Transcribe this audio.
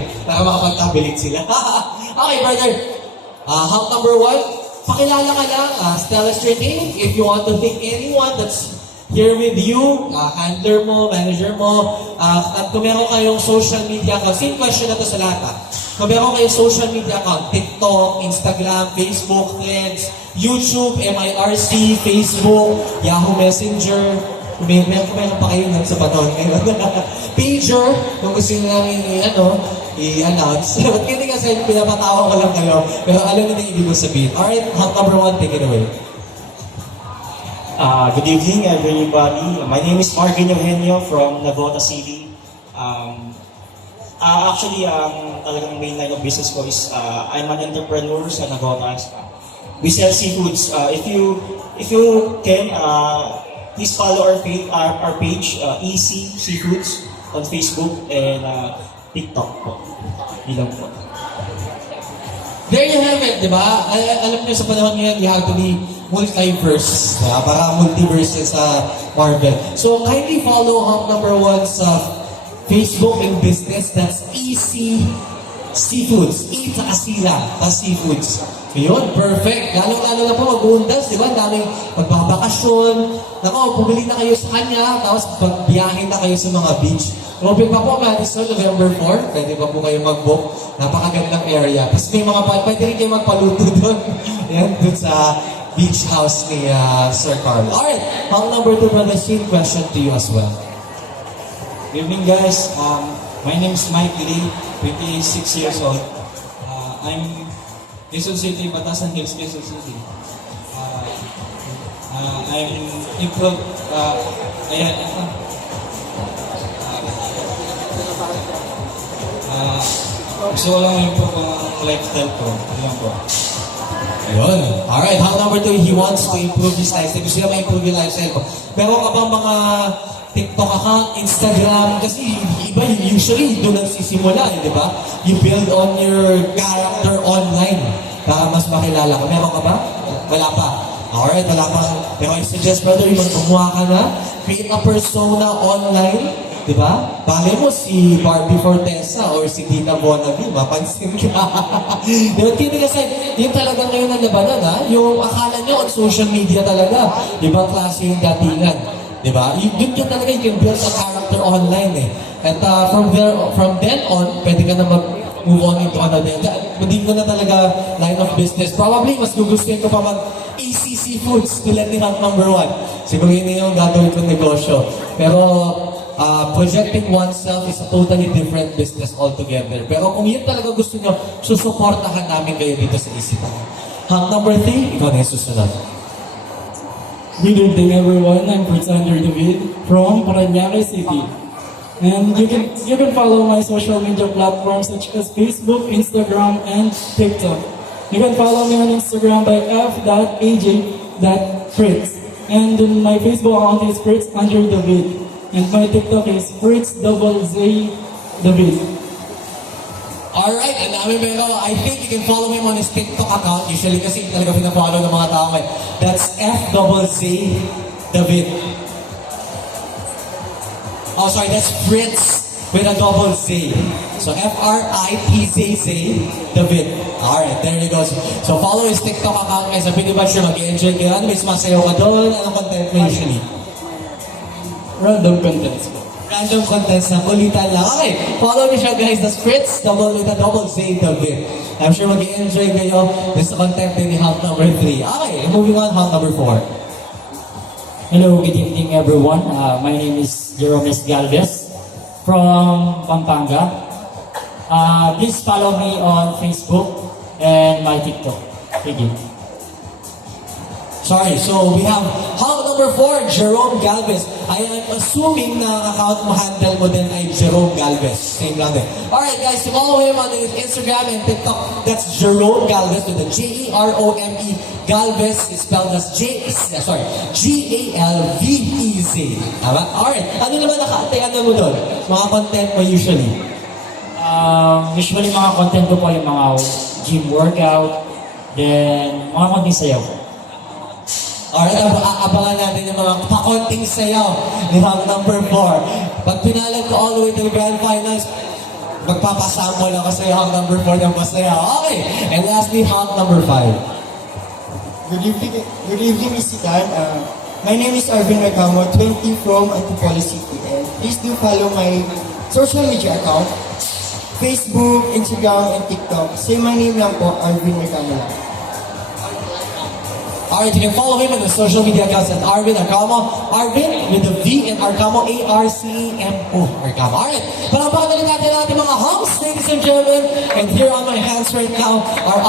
tabi. Para makapag-tabulate sila. Okay, brother. Hunk number 1, pakilala ka lang. Tell us your name. If you want to thank anyone that's here with you, handler mo, manager mo, at kung meron kayong social media account, same question na to sa lahat. Kung meron kayong social media account, TikTok, Instagram, Facebook, Threads, YouTube, MIRC, Facebook, Yahoo Messenger, meron pa kayo sa panahon ngayon. Pager, kung gusto nyo namin i-announce. Ba't hindi kasi pinapatawa ko lang kayo, pero alam nyo na ibig ko sabihin. Alright, hunk number 1, take it away. Good evening, everybody. My name is Marvin Eugenio from Navota City. Actually, talagang main line of business ko is I'm an entrepreneur sa Navota. We sell seafoods. If you can, please follow our page, EC Seafoods on Facebook and TikTok po. Ilang po. There you have it, di ba? Alam niyo sa panahon ngayon, you have to be multiverse. Para multiverse sa Marvel. So, kindly follow hunk number 1 sa Facebook and business. That's EC Seafoods. E sa kasila. Tas Seafoods. So, yun, perfect. Lalo-lalo na po mag-uundas, di ba? Daming magbabakasyon. Nako, pumili na kayo sa kanya, tapos pagbiyahin na kayo sa mga beach. Open pa po, Madison, November 4. Pwede pa po kayo mag-book. Napakagandang area. Tapos may mga pwede rin kayo magpaluto doon. Yan, doon sa beach house ni Sir Carl. Alright, hunk number 2, brother, same question to you as well. Good evening, guys. My name is Mike Lee, 26 years old. I'm Quezon City, Batasan Hills, Quezon City. I'm improved. Gusto ko lang improve ang lifestyle ko. Alam ko. Ayun. Alright, hunk number 2, he wants to improve his lifestyle. Gusto niya ma-improve yung lifestyle ko. Meron ka bang mga TikTok account, Instagram? Kasi iba usually doon nagsisimula, di ba? You build on your character online para mas makilala ka. Meron ka ba? Wala pa. Alright, wala pa. Pero I suggest, brother, yung gumawa ka na, create a persona online. Diba? Bale mo si Barbie Fortesa or si Dina Bonavi, mapansin ka. Diba? Kasi yun talaga ngayon ang labanan, ha? Yung akala nyo on social media talaga. Diba? Klase yung datingan. Diba? Yun talaga yung build a character online eh. At from then on, pwede ka na mag-move on into another. Hindi ko na talaga line of business. Probably, mas gugustuhin ko pa mag-ACC Foods tulad ni hunk number 1. Siguro yun yung gagawin kong negosyo. Pero, projecting oneself is a totally different business altogether. Pero kung yun talaga gusto nyo, susuportahan namin kayo dito sa isipan. Hunk number 3, ikaw na yung susunod. Good evening, everyone. I'm Alexander David from Parañaque City. And you can follow my social media platforms such as Facebook, Instagram, and TikTok. You can follow me on Instagram by f.aj.fritz. And my Facebook account is Fritz_David. And my TikTok is Fritz_David. Alright, ang dami pero I think you can follow him on his TikTok account. Usually kasi talaga pinafollow ng mga tao ngayon. That's F.Z.David. Oh, sorry, that's Fritz with a double Z. So F-R-I-T-Z-Z David. Alright, there you go. So follow his TikTok account guys. Sabi ni ba sure mag-enjoy kayo? Ano, may sumasayaw ka doon? Anong content mo usually? Random contents po. Random contents na kulitan lang. Okay, follow niyo siya guys. That's Fritz, with a double Z David. I'm sure mag-enjoy kayo dun sa content din ni hunk number 3. Okay, moving on, hunk number 4. Hello, good evening everyone. My name is Jerome Galvez from Pampanga. Please follow me on Facebook and my TikTok. Thank you. Sorry, so we have hunk number 4, Jerome Galvez. I am assuming na account mo handle mo din ay Jerome Galvez. Same lang din. Alright guys, follow him on his Instagram and TikTok. That's Jerome Galvez with the J-E-R-O-M-E. Galvez is spelled as G-A-L-V-E-Z. Tama? Alright, ano naman nakatayan mo doon? Mga content mo usually? Usually mga content ko po yung mga gym workout, then mga konting sayaw. Alright, abangan natin yung mga pakonting sayaw ni hunk number 4. Pag pinalag ko all the way to the grand finals, Magpapasamo lang kasi hunk number 4 ng masaya. Okay. And lastly, hunk number 5. Good evening, Miss Sitan. My name is Arvin Regamo, 20 from Antipolo City. And please do follow my social media account, Facebook, Instagram, and TikTok. Say my name lang po, Arvin Regamo lang. Alright, you can follow him on the social media accounts at Arvin Arcamo. Arvin with the V and Arcamo, A-R-C-M-O. Arcamo. Alright, palakpakan na rin natin ang ating mga hunks, ladies and gentlemen. And here on my hands right now are